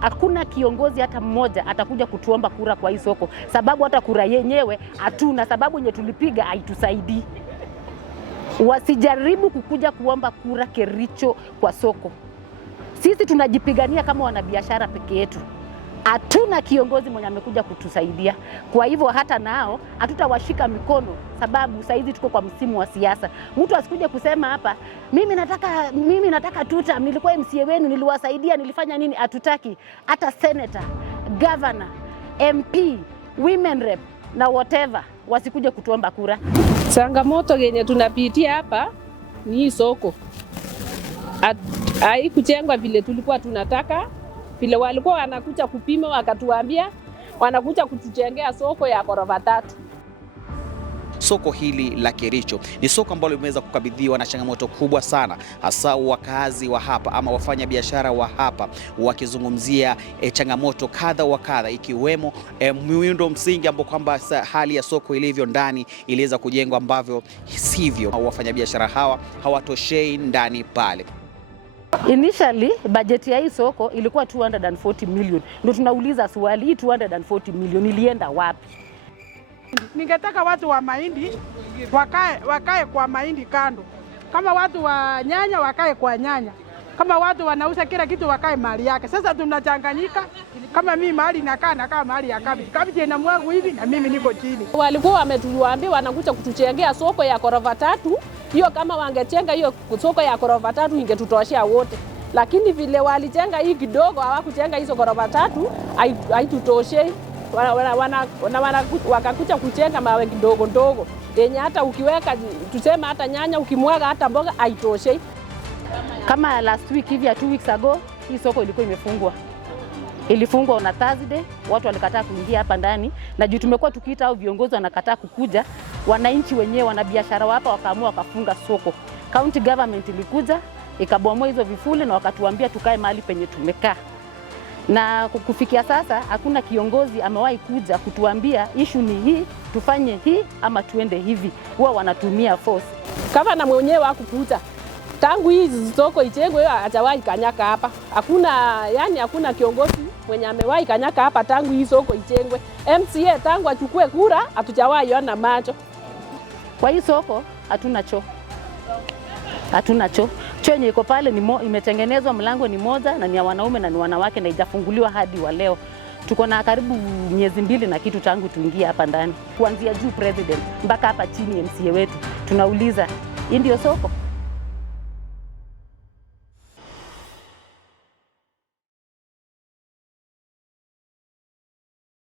Hakuna kiongozi hata mmoja atakuja kutuomba kura kwa hii soko, sababu hata kura yenyewe hatuna, sababu yenye tulipiga haitusaidii. Wasijaribu kukuja kuomba kura Kericho kwa soko. Sisi tunajipigania kama wanabiashara peke yetu. Hatuna kiongozi mwenye amekuja kutusaidia. Kwa hivyo hata nao hatutawashika mikono, sababu saizi tuko kwa msimu wa siasa. Mtu asikuje kusema hapa, mimi nataka tuta, nilikuwa MCA wenu, niliwasaidia, nilifanya nini? Hatutaki. Hata senator, governor, MP, women rep na whatever wasikuje kutuomba kura. Changamoto yenye tunapitia hapa ni hii soko. Haikujengwa vile tulikuwa tunataka. Vile walikuwa wanakuja kupima wakatuambia wanakuja kutujengea soko ya ghorofa 3. Soko hili la Kericho ni soko ambalo limeweza kukabidhiwa na changamoto kubwa sana, hasa wakazi wa hapa ama wafanya biashara wa hapa wakizungumzia changamoto kadha wa kadha, ikiwemo miundo msingi ambao kwamba hali ya soko ilivyo ndani iliweza kujengwa ambavyo sivyo. Wafanya biashara hawa hawatoshei ndani pale. Initially budget ya hii soko ilikuwa 240 million. Ndio tunauliza swali, hii 240 million ilienda wapi? Ningetaka watu wa mahindi wakae kwa mahindi kando. Kama watu wa nyanya wakae kwa nyanya. Kama watu wanauza kila kitu wakae mahali yake. Sasa tunachanganyika. Kama mimi mahali nakaa mahali ya kabichi. Kabichi ina mwangu hivi na mimi niko chini. Walikuwa wametuambia wanakuja kutujengea soko ya ghorofa 3. Hiyo kama wangejenga hiyo soko ya ghorofa 3 ingetutoshea wote. Lakini vile walijenga hii kidogo, hawakujenga hizo ghorofa 3, haitutoshei. Wakakuja kujenga mawe kidogo ndogo. Yenye hata ukiweka tuseme hata nyanya ukimwaga hata mboga haitoshei. Kama last week hivi 2 weeks ago, hii soko ilikuwa imefungwa. Ilifungwa on Thursday, watu walikataa kuingia hapa ndani, na juu tumekuwa tukiita au viongozi wanakataa kukuja, wananchi wenyewe wanabiashara hapa wakaamua wakafunga soko. County government ilikuja, ikabomoa hizo vifuli na wakatuambia tukae mahali penye tumekaa. Na kufikia sasa hakuna kiongozi amewahi kuja kutuambia issue ni hii, tufanye hii ama tuende hivi. Huwa wanatumia force. Kama na mwenyewe hakukuja. Tangu hii soko ijengwe hajawahi kanyaka hapa. Hakuna kiongozi mwenye amewahi kanyaka hapa tangu hii soko ijengwe. MCA tangu achukue kura hatujawahi ona macho. Kwa hii soko hatuna choo. Hatuna choo. Choo yenye iko pale imetengenezwa, mlango ni moja na ni ya wanaume na ni wanawake na haijafunguliwa hadi wa leo. Tuko na karibu miezi 2 na kitu tangu tuingie hapa ndani. Kuanzia juu president mpaka hapa chini MCA wetu. Tunauliza, hii ndio soko?